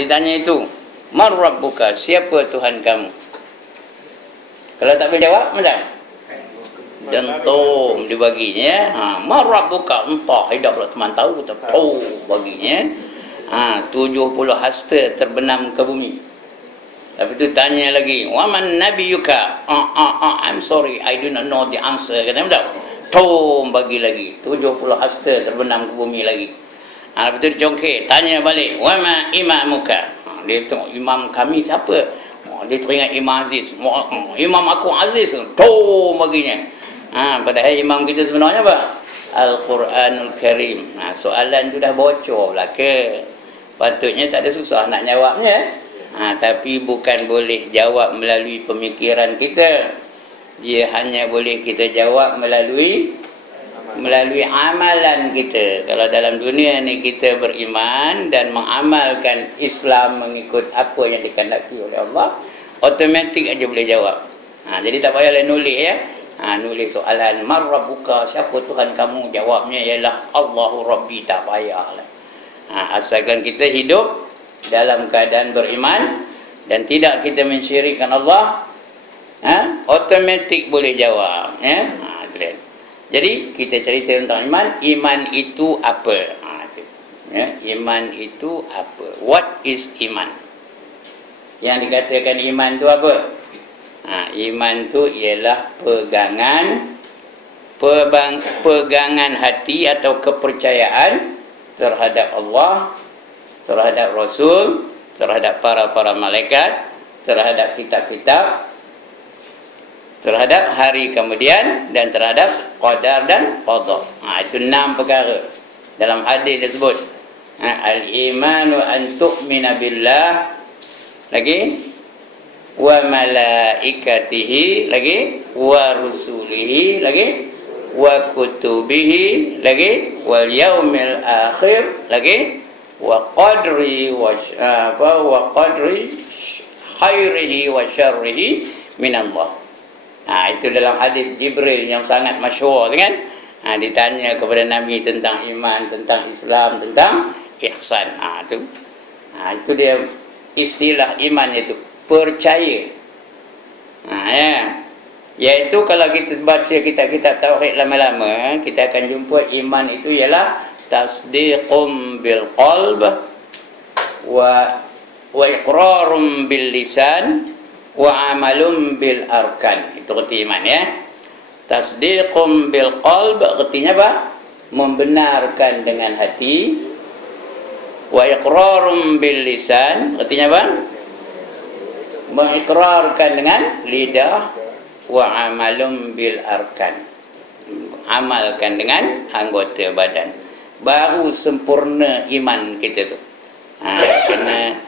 Ditanya itu, man rabbuka, siapa Tuhan kamu? Kalau tak boleh jawab, macam dentum dibaginya. Man rabbuka, entah, hiduplah teman tahu, tahu baginya. 70 hasta terbenam ke bumi. Lepas itu tanya lagi, waman nabiyuka? I'm sorry, I do not know the answer. Kata macam tom bagi lagi 70 hasta terbenam ke bumi lagi. Lepas itu dicongkir, tanya balik, wama imamuka? Dia tengok imam kami siapa? Dia teringat Imam Aziz. Imam aku Aziz, tom baginya. Padahal imam kita sebenarnya apa? Al-Quranul Karim. Soalan tu dah bocor lah ke? Patutnya tak ada susah nak jawabnya. Tapi bukan boleh jawab melalui pemikiran kita. Dia hanya boleh kita jawab melalui amalan kita. Kalau dalam dunia ni kita beriman dan mengamalkan Islam mengikut apa yang dikehendaki oleh Allah, automatik aja boleh jawab. Jadi tak payahlah nulis ya. Nulis soalan man rabbuka, siapa Tuhan kamu? Jawabnya ialah Allahu Rabbi, tak payahlah. Asalkan kita hidup dalam keadaan beriman dan tidak kita mensyirikkan Allah, automatik boleh jawab ya. Jadi kita cerita tentang iman. Iman itu apa? Ya, iman itu apa? What is iman? Yang dikatakan iman itu apa? Iman itu ialah pegangan hati atau kepercayaan terhadap Allah, terhadap Rasul, terhadap para malaikat, terhadap kitab-kitab, terhadap hari kemudian, dan terhadap qadar dan qadar. Itu 6 perkara. Dalam hadis disebut al-imanu an tu'mina billah, lagi wa malaikatihi, lagi wa rusulihi, lagi wa kutubihi, lagi wal yaumil akhir, lagi wa qadri khairihi wa syarrihi minallah. Itu dalam hadis Jibril yang sangat masyhur kan. Ditanya kepada Nabi tentang iman, tentang Islam, tentang ihsan. Itu dia istilah iman, itu percaya. Iaitu kalau kita baca kitab-kitab tauhid lama-lama, kita akan jumpa iman itu ialah tasdiqum bil qalb wa iqrarum bil lisan wa amalum bil arkan. Itu erti iman ya. Tasdiqum bil qalb artinya apa? Membenarkan dengan hati. Wa iqrarum bil lisan artinya apa? Mengikrarkan dengan lidah. Wa amalum bil arkan, amalkan dengan anggota badan. Baru sempurna iman kita tu. Kena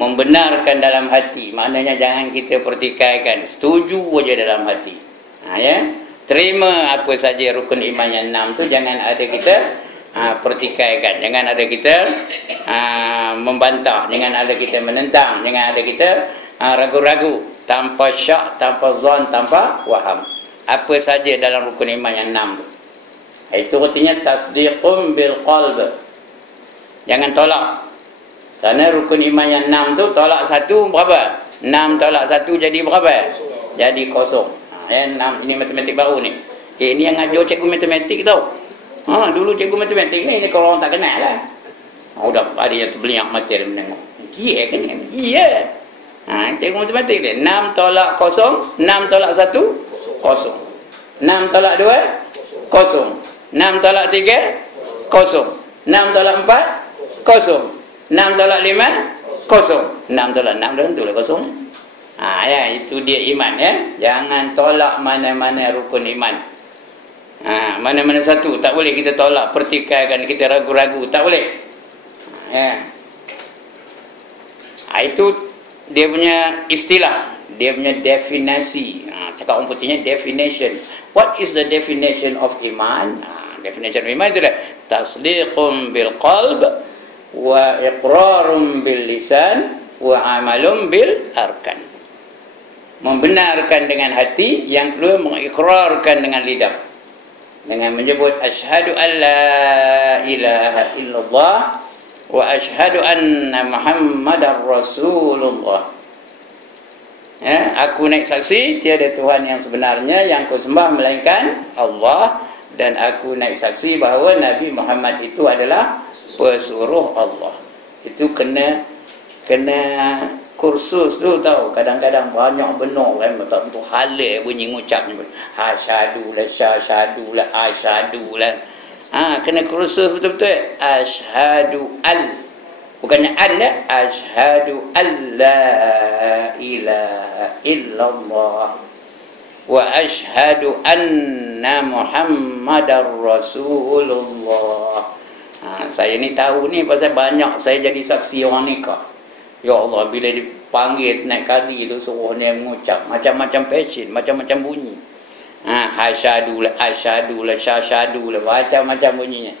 membenarkan dalam hati. Maknanya jangan kita pertikaikan, setuju aja dalam hati. Ya, terima apa saja rukun iman yang 6 tu, jangan ada kita pertikaikan, jangan ada kita membantah, jangan ada kita menentang, jangan ada kita ragu-ragu, tanpa syak, tanpa zon, tanpa waham. Apa saja dalam rukun iman yang 6 tu. Itu artinya tasdiqum bil qalb. Jangan tolak. Kerana rukun iman yang 6 tu, tolak 1 berapa? 6 tolak 1 jadi berapa? Jadi kosong. 6 ini matematik baru ni. Ini yang ngajar cikgu matematik tau. Dulu cikgu matematik ni kalau orang tak kenal lah. Udah ada yang terbeliak mati dia menengok. Iya kan? Iya. Cikgu matematik dia 6 tolak kosong, 6 tolak 1 kosong, 6 tolak 2 kosong, 6 tolak 3 kosong, 6 tolak 4 kosong, 6 tolak 5 kosong, 6 tolak 6 dah tentulah kosong. Ya, itu dia iman ya. Jangan tolak mana-mana rukun iman. Mana-mana satu tak boleh kita tolak, pertikaikan, kita ragu-ragu, tak boleh. Itu dia punya istilah, dia punya definisi. Cakap orang putihnya definition. What is the definition of iman? Definition of iman itu dah tasdiqum bil qalb wa iqrarum bil lisan wa amalum bil arkan. Membenarkan dengan hati, yang kedua mengikrarkan dengan lidah. Dengan menyebut asyhadu an la ilaha illallah wa asyhadu anna Muhammadar Rasulullah. Ya, aku naik saksi tiada Tuhan yang sebenarnya yang kau sembah melainkan Allah, dan aku naik saksi bahawa Nabi Muhammad itu adalah pesuruh Allah. Itu kena kursus tu tahu. Kadang-kadang banyak benar kan, tak tentu halal bunyi ngucapnya. Asyhadu la syahadu la asyhadu la. Kena kursus betul-betul. Asyhadu al, bukannya an ya, asyhadu alla ilaha illallah wa asyhadu anna Muhammadar Rasulullah. Saya ni tahu ni pasal banyak saya jadi saksi orang nikah. Ya Allah, bila dipanggil naik kali tu suruh dia mengucap macam-macam passion, macam-macam bunyi. Asyhadu la syahadu la, macam-macam bunyinya.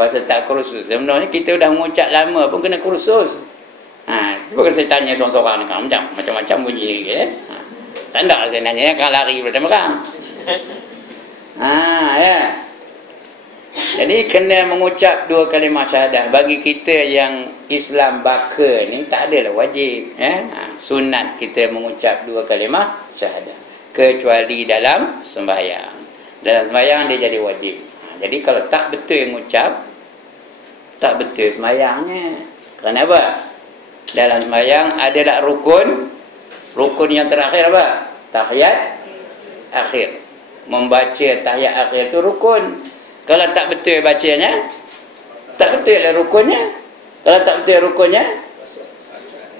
Pasal tak kursus. Sebenarnya kita dah mengucap lama pun kena kursus. Cuba kalau saya tanya seorang-seorang ni macam-macam bunyi lagi tak nak saya nanya kan lari pada merang. Ya. Jadi kena mengucap dua kalimah syahadah. Bagi kita yang Islam baka ni tak adalah wajib, sunat kita mengucap dua kalimah syahadah, kecuali dalam sembahyang. Dalam sembahyang dia jadi wajib. Jadi kalau tak betul mengucap, tak betul sembahyangnya. Kenapa? Dalam sembahyang ada tak rukun? Rukun yang terakhir apa? Tahiyat akhir. Membaca tahiyat akhir itu rukun. Kalau tak betul bacanya, tak betul lah rukunnya. Kalau tak betul rukunnya,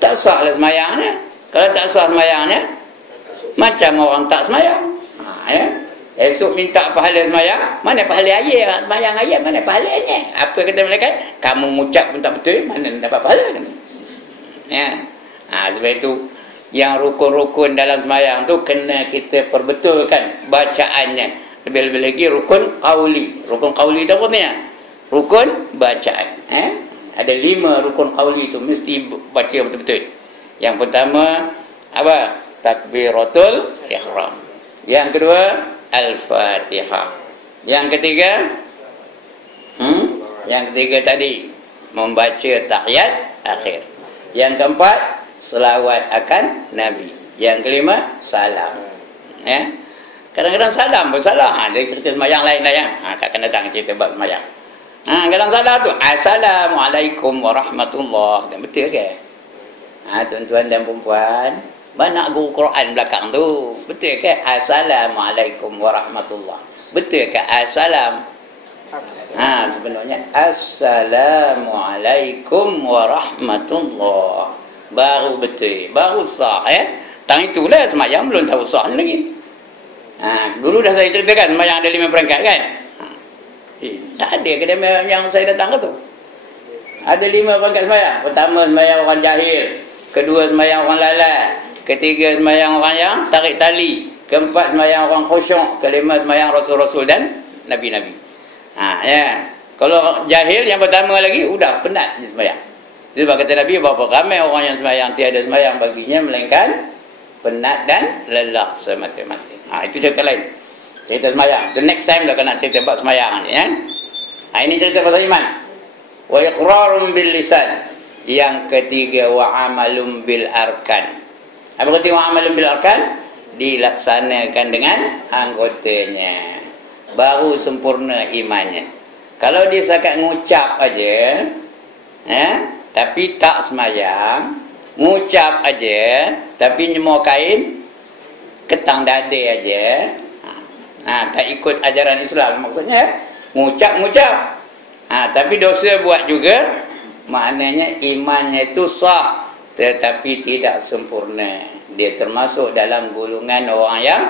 tak sah lah sembahyangnya. Kalau tak sah sembahyangnya, macam orang tak sembahyang. Ya. Esok minta pahala sembahyang, mana pahala ayat? Sembahyang ayat mana pahalanya? Apa kata malaikat? Kamu mengucap pun tak betul, mana dapat pahala? Ya. Sebab itu yang rukun-rukun dalam sembahyang tu kena kita perbetulkan bacaannya. Lebih-lebih lagi rukun qauli. Rukun qauli itu apa ni? Rukun bacaan. Ada 5 rukun qauli itu mesti baca betul-betul. Yang pertama apa? Takbiratul ihram. Yang kedua Al-Fatihah. Yang ketiga yang ketiga tadi membaca tahiyat akhir. Yang keempat selawat akan Nabi. Yang kelima salam. Ya. Kadang-kadang salam pun salah. Dia cerita sembahyang lain lah ya. Tak akan datang cerita bab sembahyang. Kadang salah tu Assalamualaikum warahmatullahi. Betul ke? Tuan-tuan dan perempuan, banyak guru Quran belakang tu. Betul ke? Assalamualaikum warahmatullahi. Betul ke? Assalam. Sebenarnya Assalamualaikum warahmatullahi. Baru betul. Baru sah ya. Tang itulah sembahyang belum tahu sahnya lagi. Dulu dah saya ceritakan sembahyang ada 5 perangkat kan. Tak ada kedai yang saya datang ke tu. Ada 5 perangkat sembahyang. Pertama sembahyang orang jahil, kedua sembahyang orang lalat, ketiga sembahyang orang yang tarik tali, keempat sembahyang orang khusyuk, kelima sembahyang rasul-rasul dan nabi-nabi. Ya. Kalau jahil yang pertama lagi udah penat je sembahyang. Sebab kata Nabi, berapa ramai orang yang sembahyang tiada sembahyang baginya melainkan penat dan lelah semata-mata. Itu cerita lain. Cerita sembahyang. The next time dah kena cerita bab sembahyang ni ya. Ini cerita pasal iman. Wa iqrarun bil lisan. Yang ketiga wa amalum bil arkan. Apa kata wa amalum bil arkan? Dilaksanakan dengan anggotanya. Baru sempurna imannya. Kalau dia setakat ngucap aja, tapi tak sembahyang, ngucap aja tapi nyemur kain ketang dada aja, tak ikut ajaran Islam, maksudnya ngucap tapi dosa buat juga, maknanya imannya itu sah tetapi tidak sempurna. Dia termasuk dalam golongan orang yang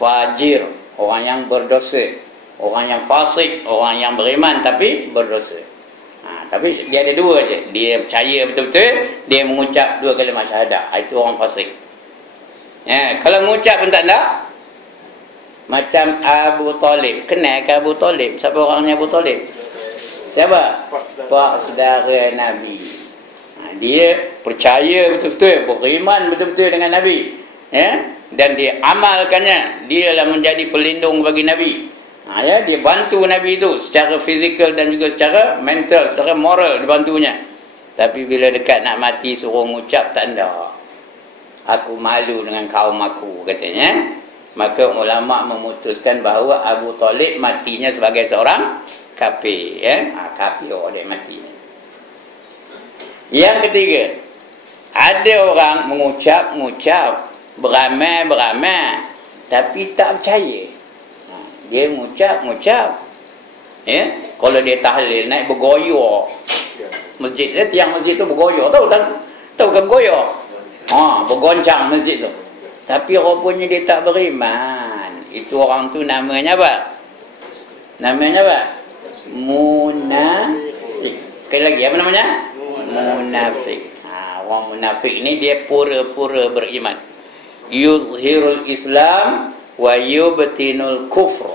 fajir, orang yang berdosa, orang yang fasik, orang yang beriman tapi berdosa. Tapi dia ada 2 je. Dia percaya betul-betul, dia mengucap 2 kalimah syahadah. Itu orang fasik. Kalau mengucap pun tak ada, macam Abu Talib. Kenal ke Abu Talib? Siapa orangnya Abu Talib? Siapa? Pak saudara Nabi. Dia percaya betul-betul, beriman betul-betul dengan Nabi. Dan dia amalkannya. Dia lah menjadi pelindung bagi Nabi. Ya, dia bantu Nabi itu secara fizikal dan juga secara mental, secara moral dibantunya. Tapi bila dekat nak mati suruh mengucap, tak ada. Aku malu dengan kaum aku, katanya. Maka ulama memutuskan bahawa Abu Talib matinya sebagai seorang kafir, ya. Kafir dia matinya. Yang ketiga, ada orang mengucap, beramal, tapi tak percaya. Dia mengucap, ya. Kalau dia tahlil naik bergoyor. Masjid dia, tiang masjid tu bergoyor, tahu kan? Tahu kan bergoyor? Bergoncang masjid tu. Tapi rupanya dia tak beriman. Itu orang tu namanya apa? Namanya apa? Munafik. Sekali lagi, apa namanya? Munafik. Orang munafik ni dia pura-pura beriman. Yuzhirul Islam wa yubtinul kufr.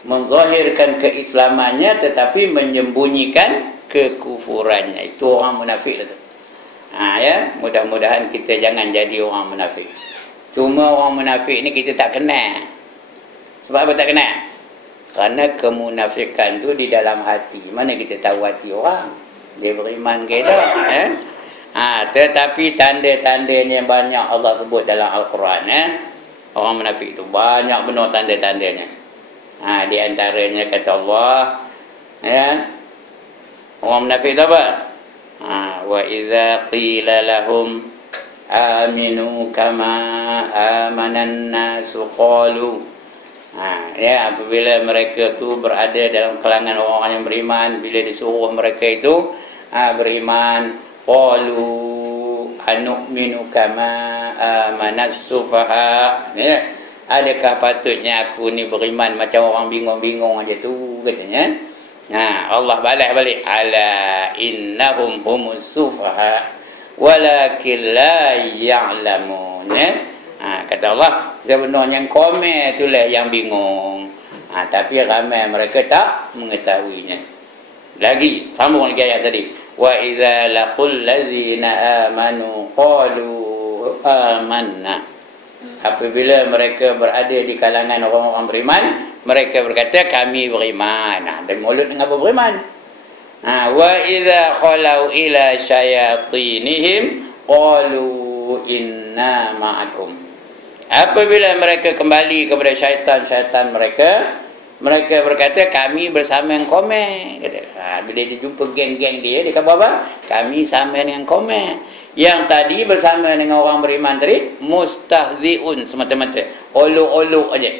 Menzahirkan keislamannya tetapi menyembunyikan kekufurannya. Itu orang munafik tu. Ya, mudah-mudahan kita jangan jadi orang munafik. Cuma orang munafik ni kita tak kenal. Sebab apa tak kenal? Kerana kemunafikan tu di dalam hati. Mana kita tahu hati orang? Dia beriman ke tak? Tetapi tanda-tandanya banyak Allah sebut dalam Al-Quran. Orang munafik tu banyak benar tanda-tandanya. Di antaranya kata Allah, ya, orang munafik tu apa? Wa idza qila lahum aminu kama amanan nasu qalu. Ya, apabila mereka tu berada dalam kalangan orang-orang yang beriman, bila disuruh mereka itu beriman, qalu anu'minu kama amanas sufaha. Ya, adakah patutnya aku ni beriman macam orang bingung-bingung aja tu, katanya. Allah balas balik, ala innahum humus sufaha walakin la ya'lamun. Kata Allah, sebenarnya komen itulah yang bingung, tapi ramai mereka tak mengetahuinya. Lagi sambung lagi ayat tadi, wa idza laqul ladzina amanu qalu amanna. Apabila mereka berada di kalangan orang-orang beriman, mereka berkata kami beriman. Dan mulut dengan apa beriman? Wa idza khalau ila syayatinihim qalu inna ma'akum. Apabila mereka kembali kepada syaitan-syaitan mereka, mereka berkata kami bersama yang komen. Bila dia jumpa geng-geng dia kata apa? Kami sama dengan komen. Yang tadi bersama dengan orang beriman tadi mustahziun semata-mata, olok-olok aja.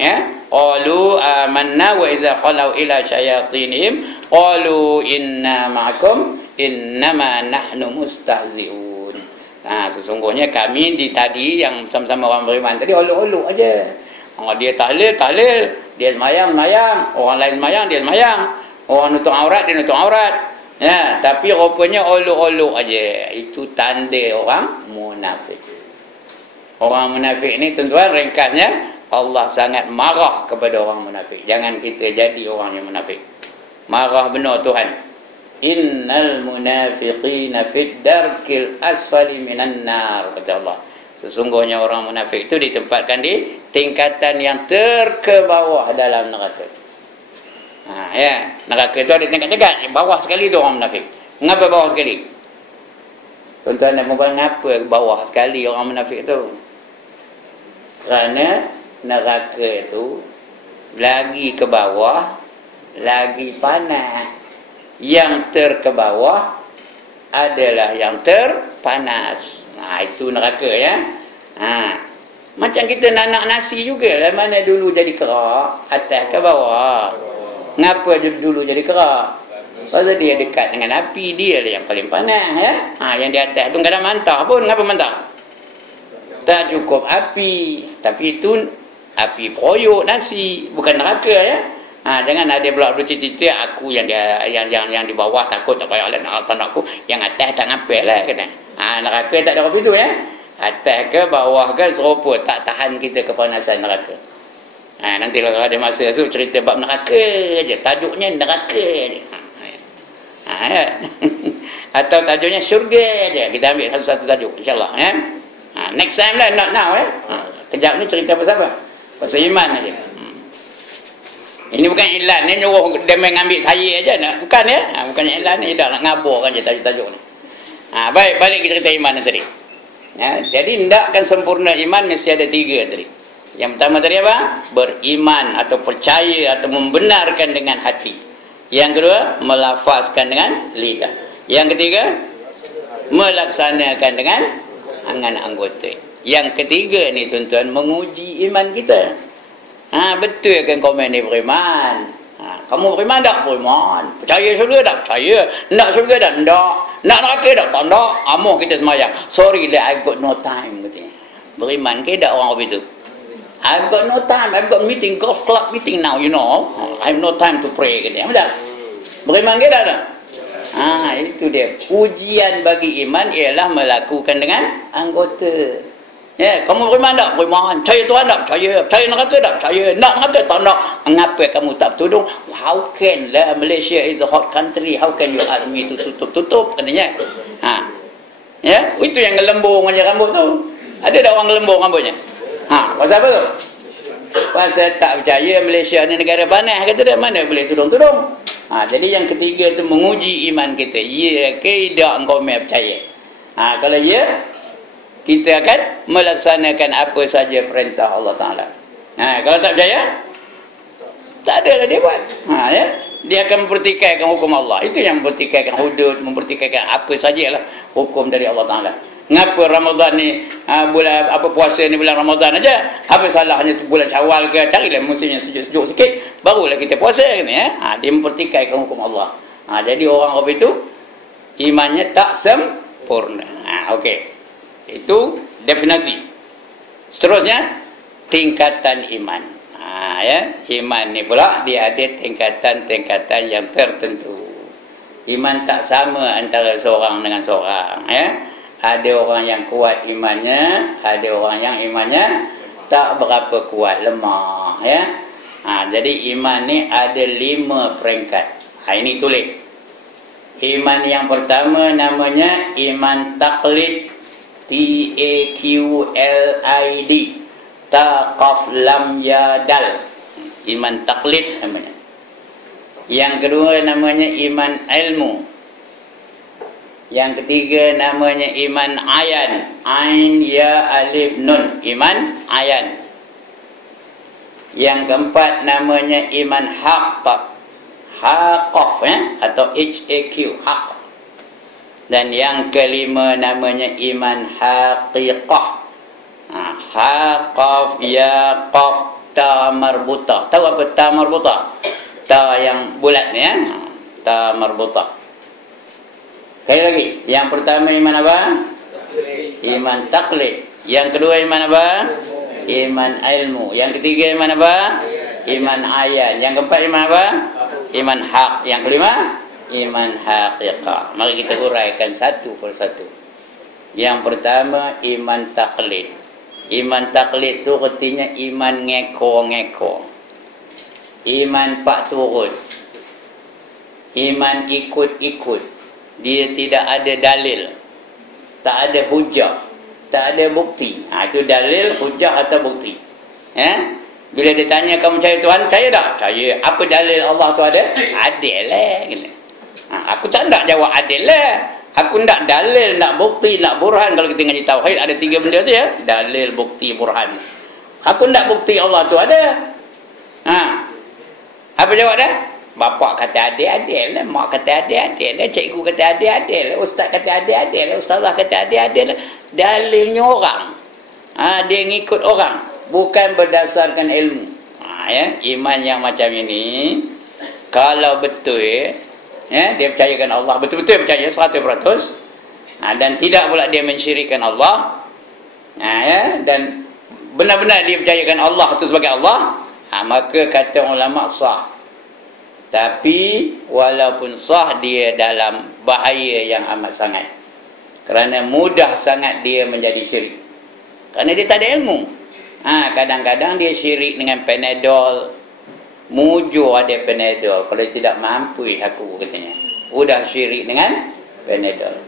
Ya, qalu amanna wa idza khalau ila syayatinihim qalu inna ma'akum innama nahnu mustahziun. Sesungguhnya kami tadi yang sama-sama orang beriman tadi olok-olok aja. Dia tahlil, dia semayang, orang lain semayang, dia semayang. Orang nutup aurat, dia nutup aurat. Ya, tapi rupanya olok-olok aja. Itu tanda orang munafik. Orang munafik ni tuan-tuan, ringkasnya Allah sangat marah kepada orang munafik. Jangan kita jadi orang yang munafik. Marah benar Tuhan. Innal munafiqina fid darkil asfali minan nar, kata Allah. Sesungguhnya orang munafik itu ditempatkan di tingkatan yang terkebawah dalam neraka. Ya, neraka itu ada tingkat-tingkat. Bawah sekali tu orang munafik. Mengapa bawah sekali? Tuan-tuan dan puan-puan, mengapa bawah sekali orang munafik itu? Kerana neraka itu lagi ke bawah, lagi panas. Yang terkebawah adalah yang terpanas. Itu neraka, ya. Macam kita nanak nasi juga. Mana dulu jadi kerak, atas ke bawah. Ngapa dulu jadi kerak? Pasal dia dekat dengan api, dia lah yang paling panas, ya. Yang di atas tu kadang mantap pun. Ngapa mantap? Tak cukup api. Tapi itu api peroyok nasi, bukan neraka, ya. Jangan ada pula bercita-cita aku yang di bawah takut tak payah nak aku, yang atas tak ngapel lah kata. Neraka tak ada apa itu, ya. Atas ke bawah ke serupa, tak tahan kita kepanasan neraka. Nanti kalau ada masa tu cerita bab neraka aja, tajuknya neraka aja. Ya. Atau tajuknya syurga aja. Kita ambil satu-satu tajuk insya-Allah, ya. Next time lah, not now, ya. Kejap ni cerita pasal apa? Pasal iman aja. Ini bukan iklan ni, nyuruh dia mengambil saya aja nak. Bukan ya. Bukan iklan ni, dah nak ngaburkan je tajuk-tajuk ni. Baik, balik kita cerita iman tadi. Jadi hendakkan sempurna iman mesti ada 3 tadi. Yang pertama tadi apa? Beriman atau percaya atau membenarkan dengan hati. Yang kedua, melafazkan dengan lidah. Yang ketiga, melaksanakan dengan anggota. Yang ketiga ni tuan-tuan, menguji iman kita. Betul kan komen ni beriman? Kamu beriman tak? Beriman. Percaya syurga tak? Percaya. Nak syurga tak? Tak. Nak neraka tak? Tak nak. Amuh kita semayang. Sorry lah, I got no time katanya. Beriman ke tak orang begitu? I've got no time. I've got meeting, golf club meeting now, you know. I have no time to pray katanya. Betul? Beriman ke tak? Itu dia. Ujian bagi iman ialah melakukan dengan anggota. Kamu beriman tak? Beriman. Percaya Tuhan tak? Percaya. Percaya neraka tak? Percaya. Nak neraka tak? Nak. Mengapa kamu tak bertudung? How can lah, Malaysia is a hot country. How can you ask me to tutup? Katanya. Itu yang gelembung aja rambut tu. Ada tak orang gelembung rambutnya? Pasal apa tu? Pasal tak percaya Malaysia ni negara panas. Kata dia, mana boleh tudung-tudung? Jadi yang ketiga tu menguji iman kita. Ya ke tak engkau percaya? Kalau ya, kita akan melaksanakan apa saja perintah Allah Ta'ala. Kalau tak percaya, tak adalah dia buat. Dia akan mempertikaikan hukum Allah. Itu yang mempertikaikan hudud, mempertikaikan apa sajalah hukum dari Allah Ta'ala. Ngapa Ramadan ni bulan apa, puasa ni bulan Ramadan aja? Apa salahnya bulan Syawal ke? Carilah musim yang sejuk-sejuk sikit, barulah kita puasa ni. Dia mempertikaikan hukum Allah. Jadi orang itu imannya tak sempurna. Okey. Itu definisi. Seterusnya, tingkatan iman. Iman ni pula dia ada tingkatan-tingkatan yang tertentu. Iman tak sama antara seorang dengan seorang. Ada orang yang kuat imannya, ada orang yang imannya tak berapa kuat, lemah. Jadi iman ni ada 5 peringkat. Ini tulis. Iman yang pertama namanya iman taklid. T-A-Q-L-I-D. Taqaf lam ya dal. Iman taklid namanya. Yang kedua namanya iman ilmu. Yang ketiga namanya iman ayan. Ain ya alif nun. Iman ayan. Yang keempat namanya iman haqq. Haqqaf atau H-A-Q. Haqq. Dan yang kelima namanya iman haqiqah. Haqaf ya qaf ta marbuta. Tahu apa ta marbuta? Ta yang bulat ni ta marbuta. Sekali lagi. Yang pertama iman apa? Iman taklid. Yang kedua iman apa? Iman ilmu. Yang ketiga iman apa? Iman ayan. Yang keempat iman apa? Iman haq. Yang kelima iman haqiqah. Mari kita uraikan satu persatu. Yang pertama iman taklid. Iman taklid tu artinya iman ngeko-ngeko. Iman pak turut. Iman ikut-ikut. Dia tidak ada dalil, tak ada hujah, tak ada bukti. Itu dalil, hujah atau bukti. Bila dia tanya kamu percaya Tuhan, percaya tak? Percaya. Apa dalil Allah tu ada? Adil lah. Aku tak nak jawab adil lah. Aku nak dalil, nak bukti, nak burhan. Kalau kita ngaji tauhid ada 3 benda tu ya. Dalil, bukti, burhan. Aku nak bukti Allah tu ada. Apa jawab dia? Bapak kata adil-adil lah, mak kata adil-adil lah, cikgu kata adil-adil lah, ustaz kata adil-adil lah, ustazah kata adil-adil lah. Dalilnya orang. Dia ngikut orang, bukan berdasarkan ilmu. Iman yang macam ini, kalau betul dia percayakan Allah, betul-betul percaya 100%, dan tidak pula dia mensyirikkan Allah, dan benar-benar dia percayakan Allah itu sebagai Allah, maka kata ulama sah. Tapi walaupun sah, dia dalam bahaya yang amat sangat. Kerana mudah sangat dia menjadi syirik. Kerana dia tak ada ilmu. Kadang-kadang dia syirik dengan Panadol. Mujur ada Panadol. Kalau tidak mampu aku katanya. Udah syirik dengan Panadol.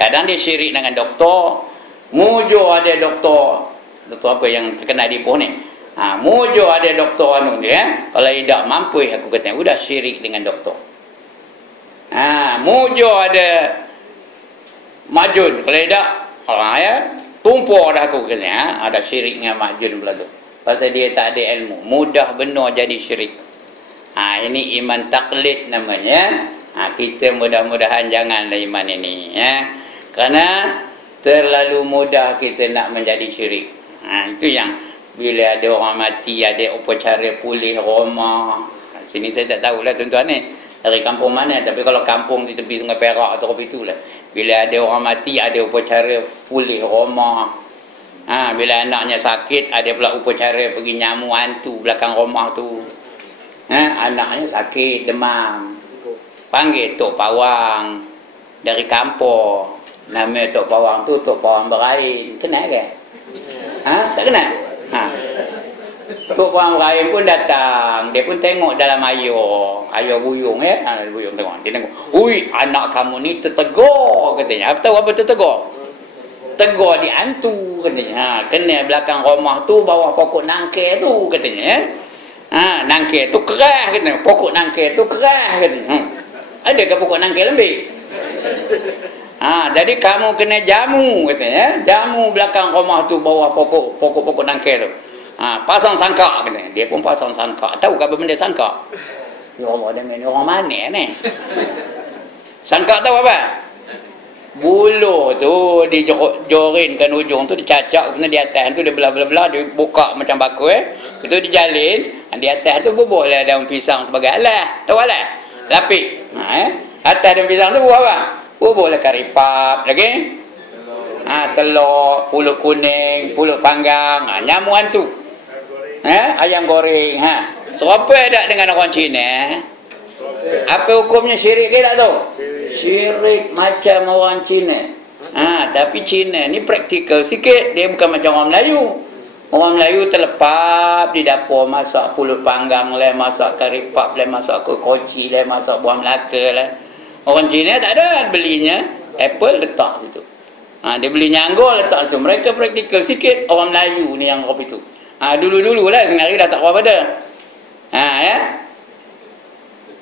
Kadang dia syirik dengan doktor. Mujur ada doktor. Doktor apa yang terkenal di Ipoh ni? Mujur ada doktor anu ni Kalau tidak mampu aku kata sudah syirik dengan doktor. Mujur ada majun. Kalau tidak tumpur dah aku kata ada syirik dengan majun pula tu. Pasal dia tak ada ilmu. Mudah benar jadi syirik. Ini iman taklid namanya. Kita mudah-mudahan janganlah iman ini kerana terlalu mudah kita nak menjadi syirik. Itu yang bila ada orang mati, ada upacara pulih rumah. Sini saya tak tahulah tuan-tuan ni dari kampung mana, tapi kalau kampung di tepi Sungai Perak atau apa itulah, bila ada orang mati ada upacara pulih rumah. Bila anaknya sakit ada pula upacara pergi nyamu hantu belakang rumah tu. Anaknya sakit demam, panggil Tok Pawang dari kampung. Nama Tok Pawang tu Tok Pawang Berain. Kenal ke? Tak kenal? Tok Pawang Berain pun datang. Dia pun tengok dalam air buyung buyung tengok. Dia tengok, "Ui, anak kamu ni tertegur," katanya. Apa tahu apa tertegur? Tegur di hantu katanya. Kena belakang rumah tu bawah pokok nangkil tu katanya. Nangkil tu keras katanya. Pokok nangkil tu keras katanya. Adakah pokok nangkil lembik? Jadi kamu kena jamu katanya. Jamu belakang rumah tu bawah pokok nangkil tu. Pasang sangka katanya. Dia pun pasang sangka. Tahu ke apa benda sangka? Ya Allah, dia ni orang mana ni? Sangka tahu apa? Buluh tu dijorinkan ujung tu, dicacak kena di atas tu, dia belah-belah dia buka macam baku itu dijalin di atas tu bubuhlah daun pisang sebagai alas. Tahu alas? Lapik. Atas daun pisang tu buah apa? Bubuhlah karipap lagi. Telur, pulut kuning, pulut panggang, nyamu hantu. Ayam goreng. Serupa tak dengan orang Cina? Apa hukumnya syirik ke tak tu? Syirik macam orang Cina. Tapi Cina ni praktikal sikit. Dia bukan macam orang Melayu. Orang Melayu terlepas di dapur, masak pulut panggang lah, masak karipap lah, masak koci lah, masak buah Melaka lah. Orang Cina tak ada, belinya apple letak situ. Dia belinya anggur letak situ. Mereka praktikal sikit. Orang Melayu ni yang kopi tu. Dulu-dulu lah, sebenarnya dah tak berapa ada.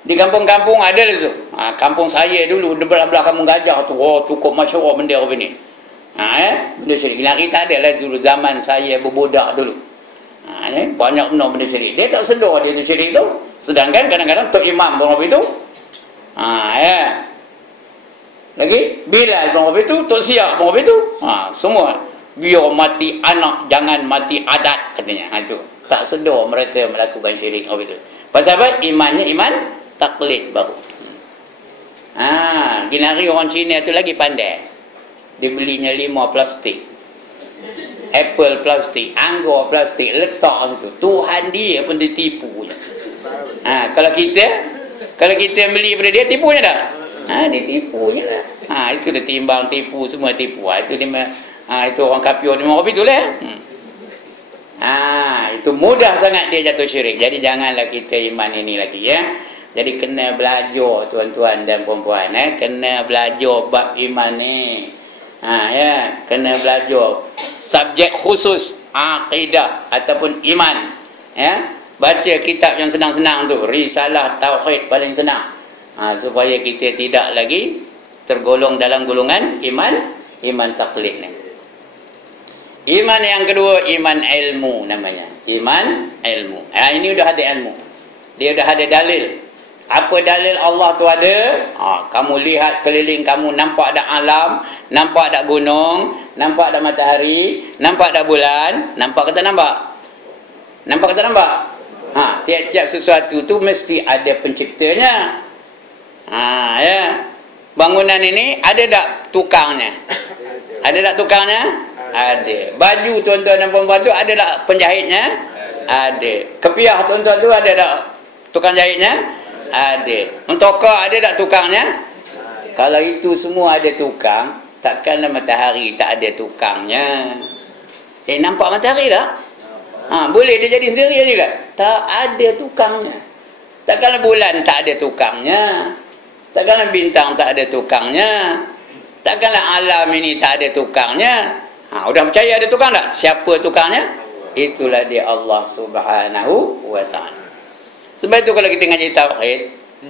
Di kampung-kampung ada lah tu. Kampung saya dulu, di belah-belah kampung Gajah tu, cukup masyarakat benda apa ni. Benda syirik. Lari tak ada lah dulu zaman saya berbudak dulu. Banyak benar benda syirik. Dia tak sedar dia tu syirik tu. Sedangkan kadang-kadang Tok Imam pun apa itu. Lagi Bilal pun apa itu, Tok Siap pun apa itu. Semua biar mati anak jangan mati adat katanya. Itu tak sedar mereka melakukan syirik apa itu. Pasal apa? Imannya iman taklid baru. Gini hari orang Cina tu lagi pandai. Dia belinya 5 plastik. Apple plastik, anggur plastik, letak situ. Tuhan dia pun ditipu. Kalau kita beli pada dia, tipunya dah. Dia tipunya dah. Itu dia timbang, tipu, semua tipu. Itu dia itu orang kafir ni mau betul lah. Itu mudah sangat dia jatuh syirik. Jadi janganlah kita iman ini lagi Jadi kena belajar tuan-tuan dan puan-puan kena belajar bab iman ni. Kena belajar subjek khusus akidah ataupun iman. Baca kitab yang senang-senang tu, Risalah Tauhid paling senang. Supaya kita tidak lagi tergolong dalam golongan iman taklid ni. Iman yang kedua, iman ilmu namanya. Iman ilmu. Ini dah ada ilmu. Dia dah ada dalil. Apa dalil Allah tu ada? Kamu lihat keliling kamu, nampak ada alam, nampak ada gunung, nampak ada matahari, nampak ada bulan, nampak kata nampak? Nampak kata nampak? Tiap-tiap sesuatu tu mesti ada penciptanya. Bangunan ini ada tak tukangnya? Ada tak tukangnya? Ada. Baju tuan-tuan dan puan-puan tu ada tak penjahitnya? Ada. Kepiah tuan-tuan tu ada tak tukang jahitnya? Ada. Mentokar ada tak tukangnya? Kalau itu semua ada tukang, takkanlah matahari tak ada tukangnya. Nampak matahari tak? Boleh dia jadi sendiri aja tak? Tak ada tukangnya. Takkanlah bulan tak ada tukangnya. Takkanlah bintang tak ada tukangnya. Takkanlah alam ini tak ada tukangnya. Udah percaya ada tukang tak? Siapa tukangnya? itulah dia Allah Subhanahu wa ta'ala. Sebab itu kalau kita ngaji tauhid,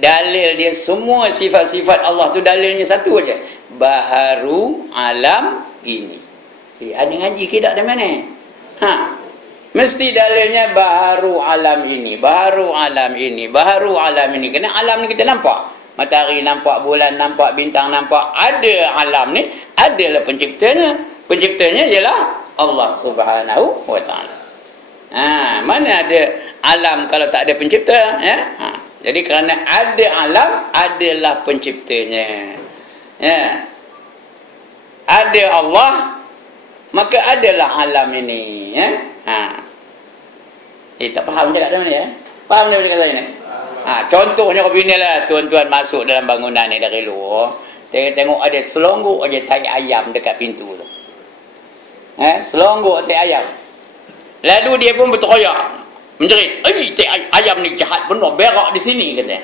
dalil dia semua sifat-sifat Allah tu dalilnya satu aja. Baharu alam ini. Ada ngaji ke tak dari mana? Mesti dalilnya baharu alam ini, baharu alam ini, baharu alam ini. Kerana alam ni kita nampak. Matahari nampak, bulan nampak, bintang nampak. Ada alam ni, adalah penciptanya. Penciptanya ialah Allah Subhanahu wa ta'ala. Mana ada alam kalau tak ada pencipta, ya? Jadi kerana ada alam, adalah penciptanya. Ya. Ada Allah, maka adalah alam ini, ya? Tak faham cakap dari mana, ya? Faham dari kata ini? Contohnya beginilah, tuan-tuan masuk dalam bangunan ni dari luar, tengok ada selonggok aja tai ayam dekat pintu tu. Selonggok tai ayam. Lalu dia pun berteriak, menjerit, tai ayam ni jahat benar, berak di sini, katanya.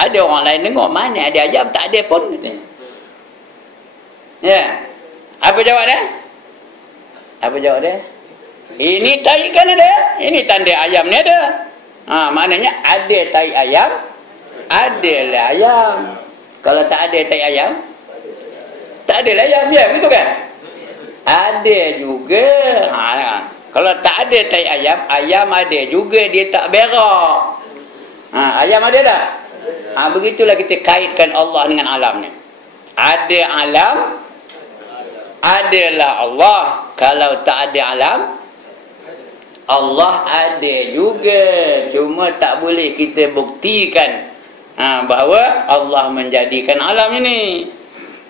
Ada orang lain dengar, mana ada ayam, tak ada pun, katanya. Ya. Apa jawab dia? Apa jawab dia? Ini tai kan ada, ini tanda ayam ni ada. Maknanya ada tai ayam, adalah ayam. Kalau tak ada tai ayam, tak ada ayam, ya, begitu kan? Ada juga. Kalau tak ada tai ayam, ayam ada juga, dia tak berak. Ayam ada tak? Begitulah kita kaitkan Allah dengan alam ni. Ada alam, adalah Allah. Kalau tak ada alam, Allah ada juga. Cuma tak boleh kita buktikan bahawa Allah menjadikan alam ini.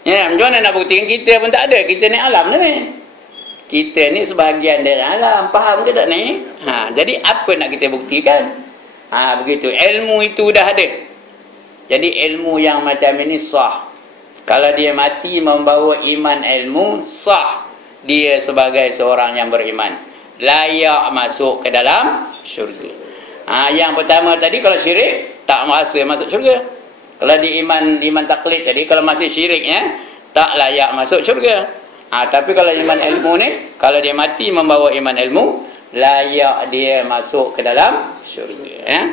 Ya, macam mana nak buktikan? Kita pun tak ada. Kita ni alam ni. Kita ni sebahagian dari alam. Faham ke tak ni? Jadi apa nak kita buktikan? Begitu. Ilmu itu dah ada. Jadi ilmu yang macam ini sah. Kalau dia mati membawa iman ilmu, sah dia sebagai seorang yang beriman, layak masuk ke dalam syurga. Yang pertama tadi, kalau syirik tak merasa masuk syurga. Kalau di iman taklid tadi, kalau masih syiriknya tak layak masuk syurga. Tapi kalau iman ilmu ni, kalau dia mati membawa iman ilmu, layak dia masuk ke dalam syurga.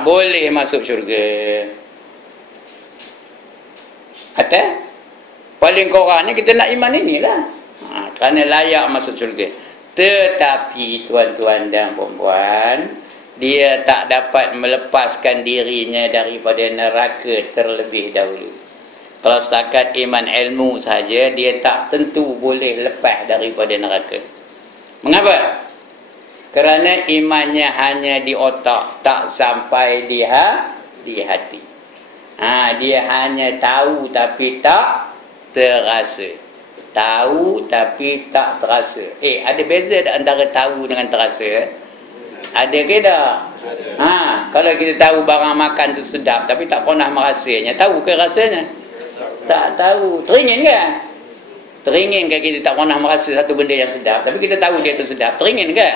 Boleh masuk syurga. Paling kurang ni kita nak iman inilah. Kerana layak masuk syurga. Tetapi tuan-tuan dan puan-puan, dia tak dapat melepaskan dirinya daripada neraka terlebih dahulu. Kalau setakat iman ilmu saja, dia tak tentu boleh lepas daripada neraka. Mengapa? Kerana imannya hanya di otak, tak sampai di hati. Dia hanya tahu tapi tak terasa. Tahu tapi tak terasa. Ada beza tak antara tahu dengan terasa? Ada ke tak? Kalau kita tahu barang makan tu sedap tapi tak pernah merasanya, tahu ke rasanya? Tak tahu. Teringin ke? Teringin ke kita tak pernah merasa satu benda yang sedap, tapi kita tahu dia tu sedap? Teringin ke?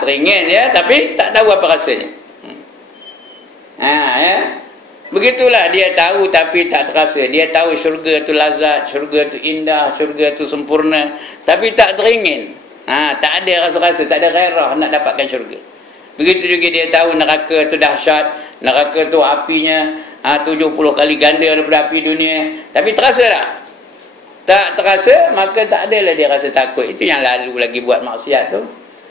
Teringin ya, tapi tak tahu apa rasanya. Ya. Begitulah dia tahu tapi tak terasa. Dia tahu syurga tu lazat, syurga tu indah, syurga tu sempurna, tapi tak teringin. Tak ada rasa-rasa, tak ada gairah nak dapatkan syurga. Begitu juga dia tahu neraka tu dahsyat, neraka tu apinya 70 kali ganda daripada api dunia, tapi terasa tak? Tak terasa, maka tak adalah dia rasa takut. Itu yang lalu lagi buat maksiat tu.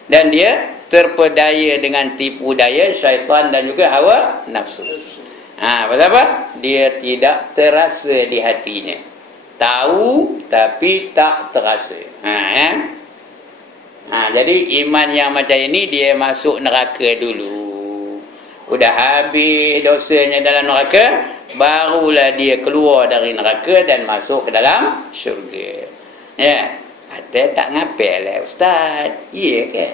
Dan dia terpedaya dengan tipu daya syaitan dan juga hawa nafsu. Pasal apa? Dia tidak terasa di hatinya. Tahu tapi tak terasa. Jadi iman yang macam ini, dia masuk neraka dulu. Udah habis dosanya dalam neraka, barulah dia keluar dari neraka dan masuk ke dalam syurga. Ya. Tak ngapel lah ustaz. Iya ke?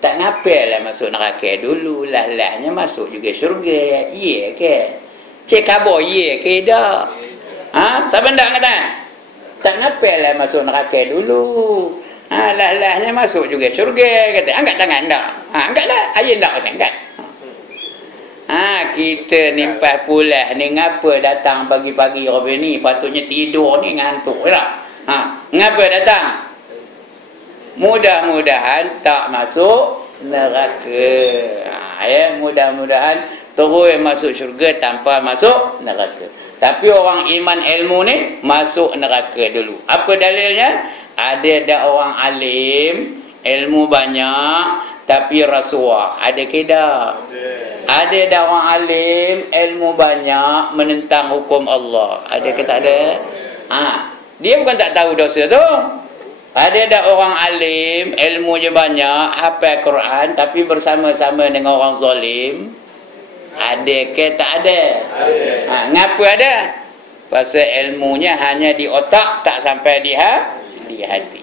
Tak ngapel lah masuk neraka dulu, lah-lahnya masuk juga syurga. Iya ke? Cik khabar iya ke tak? Siapa nak kata? Tak ngapel lah masuk neraka dulu, lah-lahnya masuk juga syurga. Kata, angkat tangan tak? Angkatlah. Ayah tak kata, angkat. Kita nimpas pulas ni, ngapa datang pagi-pagi Robin ni? Patutnya tidur ni, ngantuk tak? Ngapa datang? mudah-mudahan tak masuk neraka. Ya, mudah-mudahan terus masuk syurga tanpa masuk neraka. Tapi orang iman ilmu ni masuk neraka dulu. Apa dalilnya? Ada dak orang alim, ilmu banyak tapi rasuah. Ada ke tak? Ada dak orang alim, ilmu banyak menentang hukum Allah. Ada ke tak ada? Dia bukan tak tahu dosa tu. Ada dak orang alim, ilmu je banyak, hafal Quran tapi bersama-sama dengan orang zalim. Ada ke tak ada? Ada. Ngapa ada? Pasal ilmunya hanya di otak, tak sampai di hati.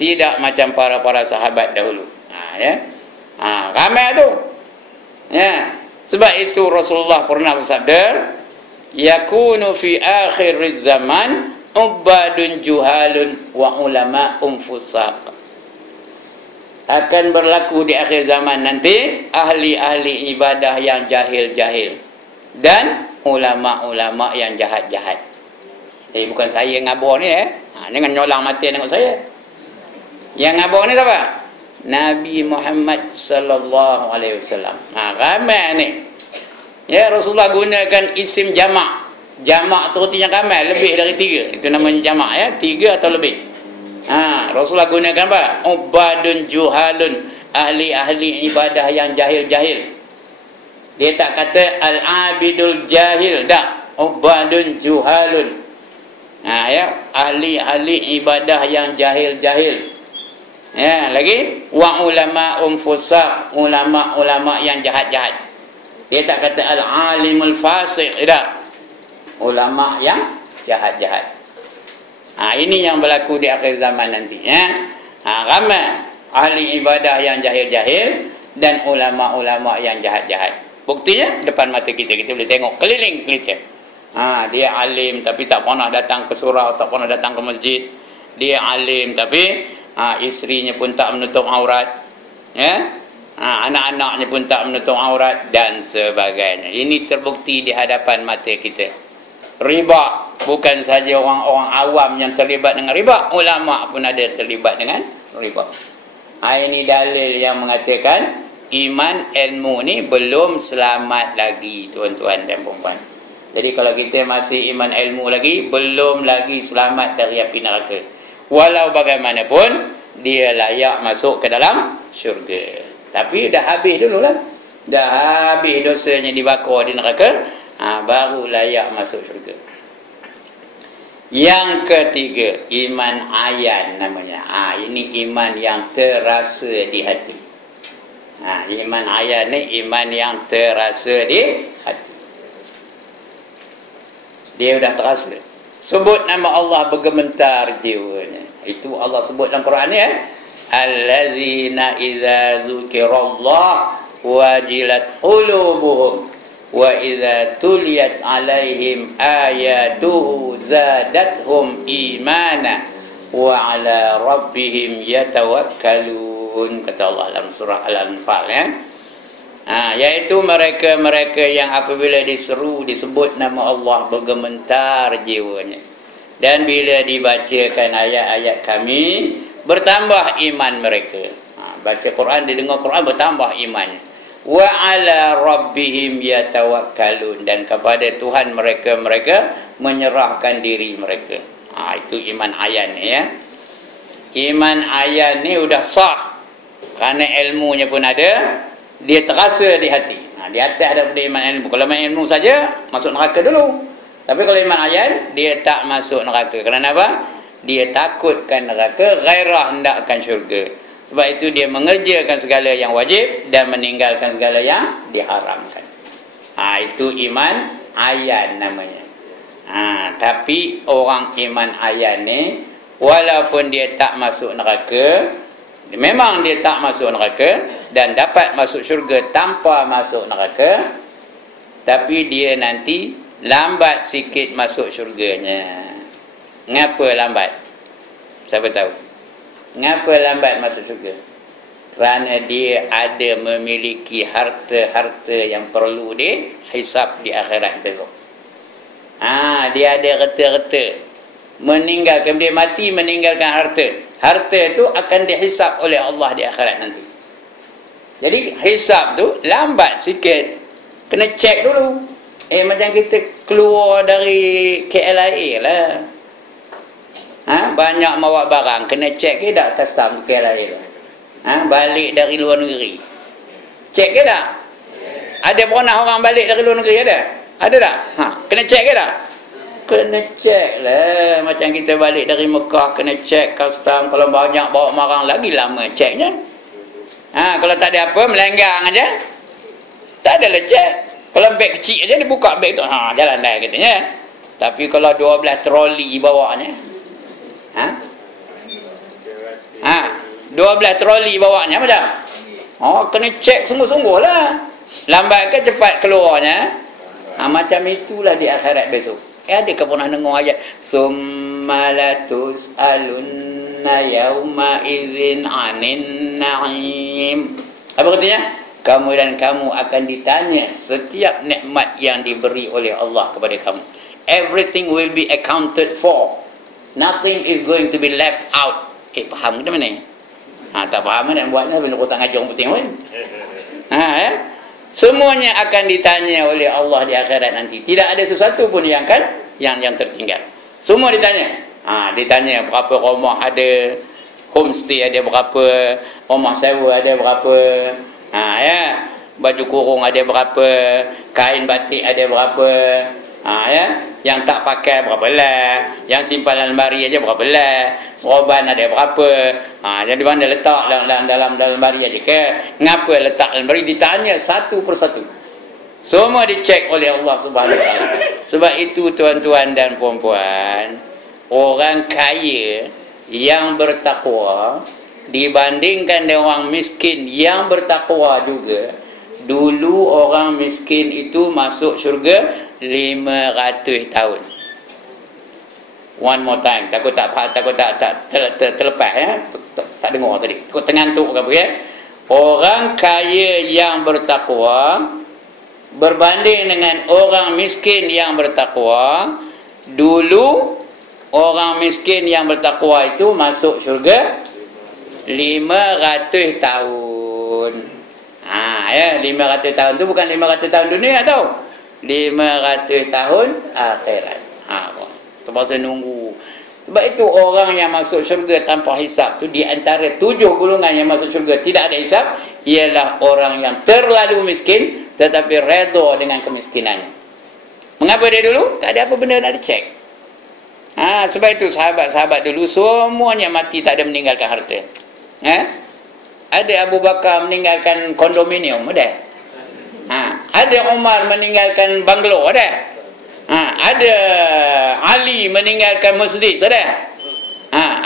Tidak macam para sahabat dahulu. Ya. Ramai tu. Ya. Sebab itu Rasulullah pernah bersabda, yakunu fi akhir zaman ubadun juhalun wa ulama fusaq. Akan berlaku di akhir zaman nanti ahli-ahli ibadah yang jahil-jahil dan ulama-ulama yang jahat-jahat. Bukan saya yang ngabur ni jangan nyolang mati tengok saya. Yang ngabur ni siapa? Nabi Muhammad sallallahu alaihi wasallam. Ramai ni. Ya, Rasulullah gunakan isim jamak. Jamak tu artinya ramai, lebih dari 3. Itu namanya jamak ya, 3 atau lebih. Rasulullah gunakan apa? Ubadun juhalun, ahli-ahli ibadah yang jahil-jahil. Dia tak kata al-abidul jahil, tak. Ubadun juhalun. Ya, ahli-ahli ibadah yang jahil-jahil. Ya, lagi wa ulama fusaq, ulama-ulama yang jahat-jahat. Dia tak kata al-alimul fasiq, tak. Ulama yang jahat-jahat. Ini yang berlaku di akhir zaman nanti ya. Ramai ahli ibadah yang jahil-jahil dan ulama-ulama yang jahat-jahat. Buktinya depan mata kita boleh tengok keliling kelicir. Dia alim tapi tak pernah datang ke surau, tak pernah datang ke masjid. Dia alim tapi isterinya pun tak menutup aurat. Ya. Anak-anaknya pun tak menutup aurat dan sebagainya. Ini terbukti di hadapan mata kita. Riba, bukan saja orang-orang awam yang terlibat dengan riba, ulama pun ada terlibat dengan riba. Ini dalil yang mengatakan iman ilmu ni belum selamat lagi, tuan-tuan dan puan-puan. Jadi kalau kita masih iman ilmu lagi, belum lagi selamat dari api neraka. Walau bagaimanapun dia layak masuk ke dalam syurga. Tapi dah habis dululah. Dah habis dosanya dibakar di neraka. Baru layak masuk syurga. Yang ketiga, iman ayan namanya. Ini iman yang terasa di hati. Iman ayan ni iman yang terasa di hati. Dia dah terasa. Sebut nama Allah bergementar jiwanya. Itu Allah sebut dalam Quran ni ya. Allazina idza zukirallah wajilat qulubuhum wa idza tuliyat alaihim ayatuhu zadathum imana wa ala rabbihim yatawakkalun, kata Allah dalam surah Al-Anfal ya. Yaitu mereka-mereka yang apabila diseru disebut nama Allah bergementar jiwanya, dan bila dibacakan ayat-ayat kami bertambah iman mereka. Baca Quran, didengar Quran, bertambah imannya. Wa ala rabbihim yatawakkalun, dan kepada Tuhan mereka menyerahkan diri mereka. Itu iman ayan ni ya. Iman ayan ni udah sah kerana ilmunya pun ada, dia terasa di hati. Di atas ada iman ilmu. Kalau iman ilmu saja masuk neraka dulu. Tapi kalau iman ayan, dia tak masuk neraka. Kerana apa? Dia takutkan neraka, ghairah hendakkan syurga. Sebab itu dia mengerjakan segala yang wajib dan meninggalkan segala yang diharamkan. Itu iman ayan namanya. Tapi orang iman ayan ni, walaupun dia tak masuk neraka, memang dia tak masuk neraka dan dapat masuk syurga tanpa masuk neraka, tapi dia nanti lambat sikit masuk syurganya. Ngapa lambat? Siapa tahu? Ngapa lambat masuk syurga? Kerana dia ada memiliki harta-harta yang perlu dihisap di akhirat besok. Dia ada reta-reta. Dia mati meninggalkan harta. harta tu akan dihisap oleh Allah di akhirat nanti. Jadi hisap tu lambat sikit. Kena cek dulu. Macam kita keluar dari KLIA lah. Banyak bawa barang, kena cek ke tak custom KLIA lah. Balik dari luar negeri. Cek ke tak? Ada pernah orang balik dari luar negeri ada? Ada tak? Kena cek ke tak? Kena cek lah. Macam kita balik dari Mekah, kena cek custom. Kalau banyak bawa barang lagi lama ceknya. Kalau tak ada apa, melenggang aja, tak adalah cek. Kalau beg kecil aja dibuka beg tu, jalan dah katanya. Tapi kalau 12 troli bawanya, 12 troli bawanya macam, kena cek sungguh-sungguh lah. Lambat ke cepat keluarnya. Macam itulah di akhirat besok. Adakah pernah dengar ayat summa latus'alunna yauma idzin 'anin na'im? Apa katanya? Kamu dan kamu akan ditanya setiap nikmat yang diberi oleh Allah kepada kamu. Everything will be accounted for. Nothing is going to be left out. Faham ke mana? Tak faham dan buatnya benda kotak ngajong penting pun. Semuanya akan ditanya oleh Allah di akhirat nanti. Tidak ada sesuatu pun yang tertinggal. Semua ditanya. Ditanya berapa rumah ada, homestay ada berapa, rumah sewa ada berapa, baju kurung ada berapa, kain batik ada berapa, yang tak pakai berapa lah, yang simpan dalam lemari aja berapa lah, roban ada berapa, jadi mana letak dalam lemari aja ke, ngapa letak dalam lemari, ditanya satu persatu. Semua dicek oleh Allah Subhanahu Wa Taala. Sebab itu tuan-tuan dan puan-puan, orang kaya yang bertakwa dibandingkan dengan orang miskin yang bertakwa juga. Dulu orang miskin itu masuk syurga 500 tahun. One more time. Takut tak terlepas ya. Tak dengar tadi. Takut tengantuk ke apa ya. Orang kaya yang bertakwa berbanding dengan orang miskin yang bertakwa, dulu orang miskin yang bertakwa itu masuk syurga 500 tahun. 500 tahun tu bukan 500 tahun dunia tau. 500 tahun akhirat. Terpaksa nunggu. Sebab itu orang yang masuk syurga tanpa hisap tu, di antara 7 golongan yang masuk syurga tidak ada hisap, ialah orang yang terlalu miskin tetapi redha dengan kemiskinannya. Mengapa dia dulu? Tak ada apa benda nak dicek. Sebab itu sahabat-sahabat dulu semuanya mati tak ada meninggalkan harta. Ada Abu Bakar meninggalkan kondominium, ada. Ada Umar meninggalkan banglo, ada. Ada Ali meninggalkan Mercedes, ada.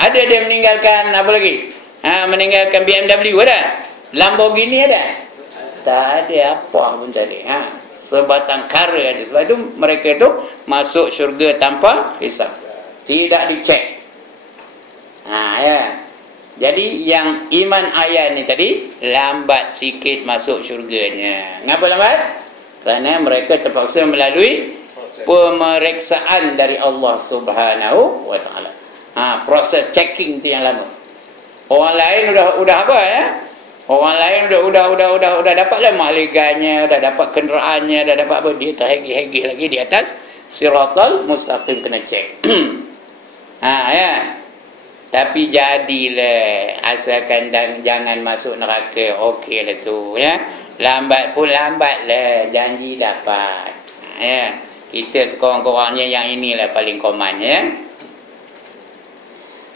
Ada dia meninggalkan apa lagi? Meninggalkan BMW, ada. Lamborghini, ada. Tak ada apa pun tadi. Sebatang kara aja. Sebab itu mereka itu masuk syurga tanpa hisab. Tidak dicek. Jadi yang iman ayat ni tadi lambat sikit masuk syurganya. Kenapa lambat? Kerana mereka terpaksa melalui pemeriksaan dari Allah Subhanahu Wa Taala. Proses checking tu yang lama. Orang lain udah apa ya? Orang lain udah dapat lah mahliganya, dah dapat kenderaannya, dah dapat apa, dia terhegi-hegi lagi di atas siratal mustaqim, kena cek. Tapi jadilah, asalkan jangan masuk neraka, okeylah tu ya. Lambat pun lambat lah, janji dapat. Kita sekurang-kurangnya yang inilah paling common ya.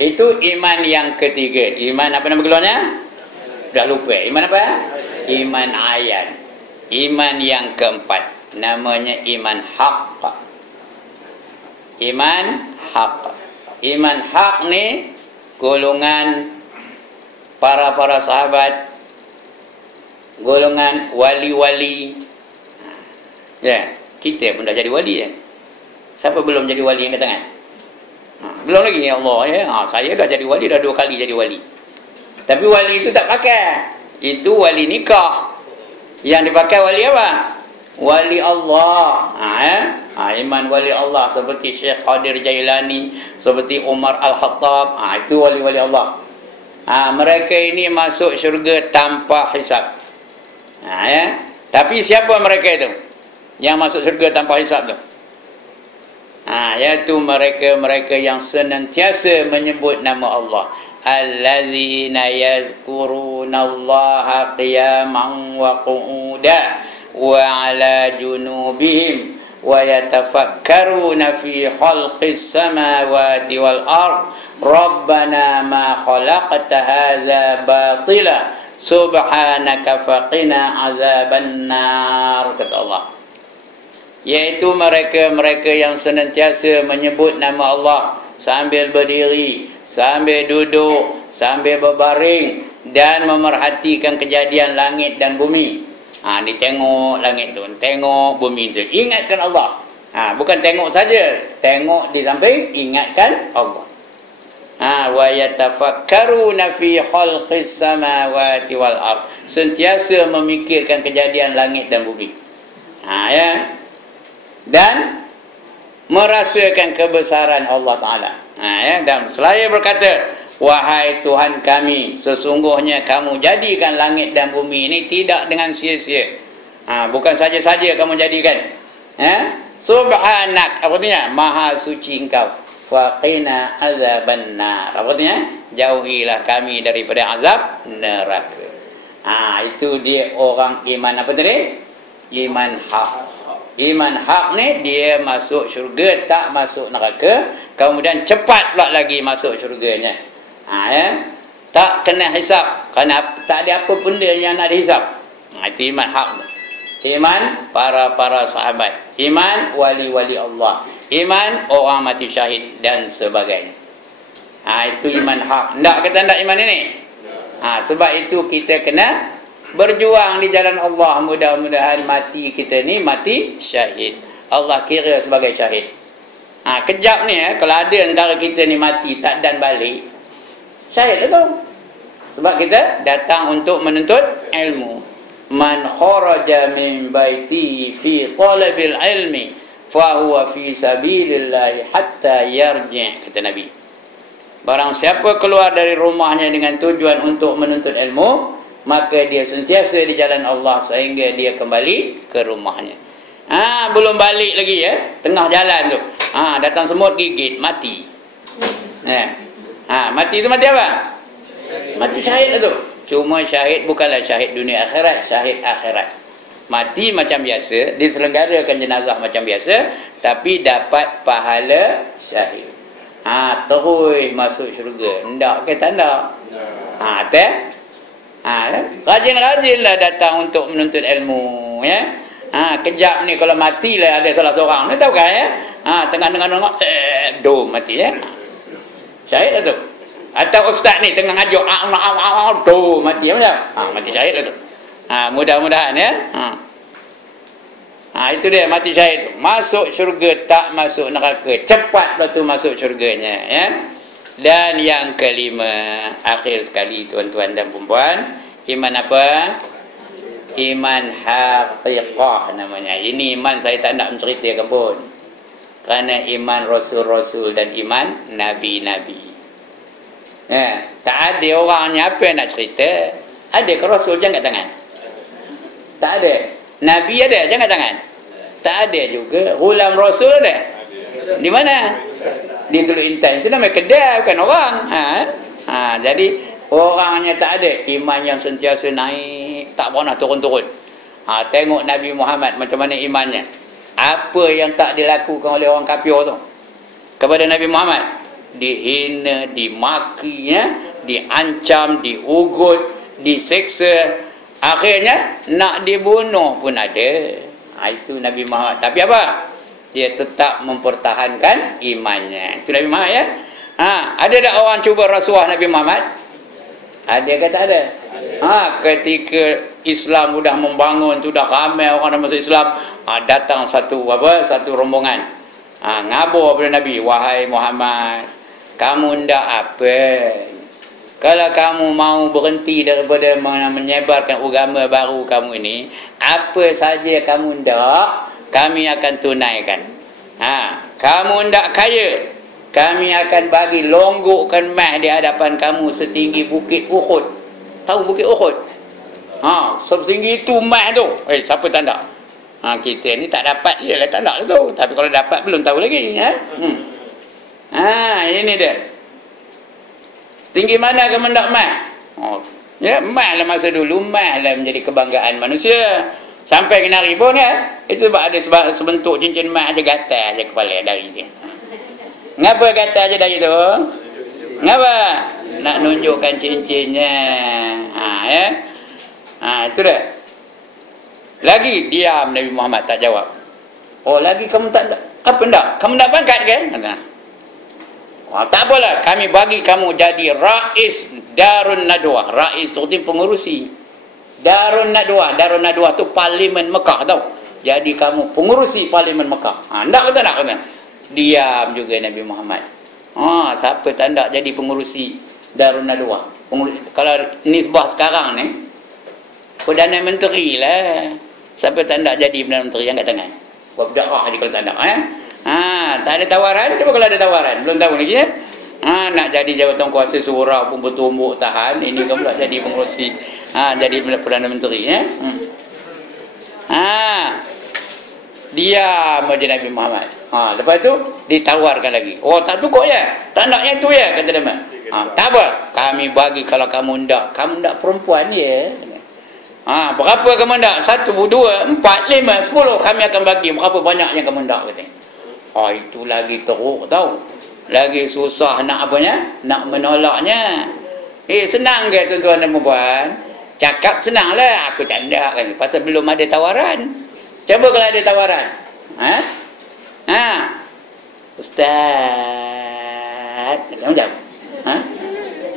Itu iman yang ketiga. Iman apa nama keluarnya? Dah lupa. Iman apa? Iman ayat. Iman yang keempat namanya iman haq. Iman haq. Iman haq ni golongan para sahabat, golongan wali-wali. Kita pun dah jadi wali ya. Siapa belum jadi wali angkat tangan? Belum lagi ya Allah ya. Saya dah jadi wali, dah 2 kali jadi wali. Tapi wali itu tak pakai. Itu wali nikah. Yang dipakai wali apa? Wali Allah. Iman wali Allah seperti Syekh Qadir Jailani, seperti Umar Al-Khattab. Itu wali-wali Allah. Mereka ini masuk syurga tanpa hisab. Ya. Tapi siapa mereka itu yang masuk syurga tanpa hisab tu? Iaitu mereka-mereka yang senantiasa menyebut nama Allah. Allazina yazkurunallaha qiyaman wa qu'udan wa ala junubihim wa yatafakkaruna fi khalqis samawati wal ard rabbana ma khalaqta hadza batila subhanaka faqina azaban nar, kata Allah. Iaitu mereka-mereka yang senantiasa menyebut nama Allah sambil berdiri, sambil duduk, sambil berbaring, dan memerhatikan kejadian langit dan bumi. Ni tengok langit tu, tengok bumi tu, ingatkan Allah. Bukan tengok saja, tengok di samping, ingatkan Allah. Wa yatafakkaruna fi khalqis samawati wal ard, sentiasa memikirkan kejadian langit dan bumi. Ya. Dan merasakan kebesaran Allah Ta'ala. Ya. Dan selaya berkata, wahai Tuhan kami, sesungguhnya kamu jadikan langit dan bumi ini tidak dengan sia-sia. Bukan saja-saja kamu jadikan. Subhanak, apa artinya? Maha suci engkau. Faqina azaban nar, apa artinya? Jauhilah kami daripada azab neraka. Itu dia orang iman apa tadi? Iman hak. Iman hak ni dia masuk syurga, tak masuk neraka, kemudian cepat pula lagi masuk syurganya. Ya. Tak kena hisap, kerana tak ada apa benda yang nak dihisap. Itu iman hak. Iman para sahabat, iman wali-wali Allah, iman orang mati syahid dan sebagainya. Itu iman hak. Tak kata tak iman ini? Sebab itu kita kena berjuang di jalan Allah. Mudah-mudahan mati kita ni mati syahid, Allah kira sebagai syahid. Kejap ni kalau ada antara kita ni mati tak dan balik, syahid lah tu. Sebab kita datang untuk menuntut ilmu. Man kharaja min baiti fi talabil ilmi fa huwa fi sabilillah hatta yarji', kata Nabi. Barang siapa keluar dari rumahnya dengan tujuan untuk menuntut ilmu, maka dia sentiasa di jalan Allah sehingga dia kembali ke rumahnya. Belum balik lagi ya, tengah jalan tu datang semut gigit, mati. Mati tu mati apa? Mati syahid lah tu. Cuma syahid bukanlah syahid dunia akhirat, syahid akhirat. Mati macam biasa, diselenggarakan jenazah macam biasa, tapi dapat pahala syahid. Terus masuk syurga. Ndak ke tanda? Rajin-rajinlah datang untuk menuntut ilmu ya. Kejap ni kalau matilah ada salah seorang ni, tahu kan ya? Tengah-tengah nengok mati ya. Syahid lah tu. Atau ustaz ni tengah ngajuk mati macam. Mati syahid lah tu. Mudah-mudahan ya. Itu dia mati syahid tu. Masuk syurga, tak masuk neraka. Cepat lah tu masuk syurganya ya. Dan yang kelima, akhir sekali tuan-tuan dan puan-puan, iman apa? Iman haqiqah namanya. Ini iman saya tak nak menceritakan pun. Kerana iman rasul-rasul dan iman nabi-nabi. Tak ada orangnya apa yang nak cerita. Ada ke rasul jangkat tangan? Tak ada. Nabi ada jangkat tangan? Tak ada juga. Ghulam rasul ada? Di mana? Di Teluk Intan. Itu namanya kedai, bukan orang. Jadi orangnya tak ada. Iman yang sentiasa naik, tak pernah turun-turun. Tengok Nabi Muhammad macam mana imannya. Apa yang tak dilakukan oleh orang kafir tu kepada Nabi Muhammad? Dihina, dimaki ya, diancam, diugut, diseksa, akhirnya nak dibunuh pun ada. Itu Nabi Muhammad. Tapi apa? Dia tetap mempertahankan imannya. Itu Nabi Muhammad ya. Ada tak orang cuba rasuah Nabi Muhammad? Ada ke tak ada? Ketika Islam sudah membangun, sudah ramai orang yang masuk Islam, datang satu rombongan. Ngabur pada Nabi, wahai Muhammad, kamu ndak apa? Kalau kamu mau berhenti daripada menyebarkan agama baru kamu ini, apa saja kamu ndak, kami akan tunaikan. Kamu ndak kaya, kami akan bagi longgokkan mah di hadapan kamu setinggi bukit Uhud. Tahu bukit Uhud? Setinggi itu mah tu. Siapa tak nak? Kita ni tak dapat je lah, tak nak tu. Tapi kalau dapat belum tahu lagi. Ini dia. Tinggi mana kemendak mah? Ya, mah lah masa dulu, mah lah menjadi kebanggaan manusia. Sampai kena ribun ya. Itu sebab ada sebentuk cincin mah aja gatal aja kepala dari dia. Ngapa gatal aja dari tu? Ngapa? Nak nunjukkan cincinnya. Ya. Itu dah. Lagi diam Nabi Muhammad tak jawab. Lagi kamu tak apa ndak? Kamu nak pangkat kan? Tak apalah, kami bagi kamu jadi Rais Darun Nadwah. Rais tu pengurusi Darun Nadwah. Darun Nadwah tu parlimen Mekah tau. Jadi kamu pengurusi parlimen Mekah. Ndak kata nak kata. Diam juga Nabi Muhammad. Siapa tak nak jadi pengurusi Darun Nadwah? Kalau nisbah sekarang ni, Perdana Menteri lah. Siapa tak nak jadi Perdana Menteri, angkat tangan. Buat berdakwah je kalau tak nak. Tak ada tawaran. Cuba kalau ada tawaran. Belum tahu lagi ya. Nak jadi jabatan kuasa surau pun bertumbuk tahan. Ini kamu nak jadi pengurusi. Jadi Perdana Menteri ya. Diam aja Nabi Muhammad. Lepas tu ditawarkan lagi. Tak cukup ya? Tak nak yang tu ya? Kata dia. Tak apa. Kami bagi kalau kamu ndak. Kamu ndak perempuan ya. Berapa kamu ndak? 1, 2, 4, 5, 10 kami akan bagi. Berapa banyak yang kamu ndak kata. Itu lagi teruk tau. Lagi susah nak apanya? Nak menolaknya. Senang ke tuan-tuan dan puan? Cakap senang lah. Aku tak nak kan. Pasal belum ada tawaran. Cuba kalau ada tawaran. Ustaz. Macam-macam.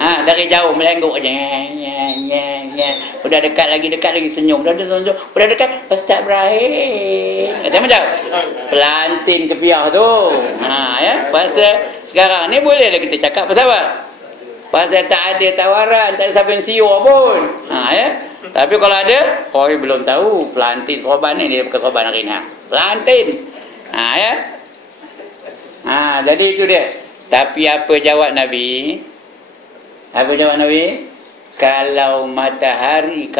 Dari jauh melengguk je. Udah dekat lagi senyum. Udah dekat Ustaz Ibrahim. Macam pelantin kepiah tu. Ya. Pasal sekarang ni bolehlah kita cakap pasal apa? Pasal tak ada tawaran, tak ada siapa yang siur pun. Ya. Tapi kalau ada, belum tahu pelantin sorban ni, dia bukan sorban hari ni. Pelantin. Ya. Jadi itu dia. Tapi apa jawab Nabi? Apa jawab Nabi? Kalau matahari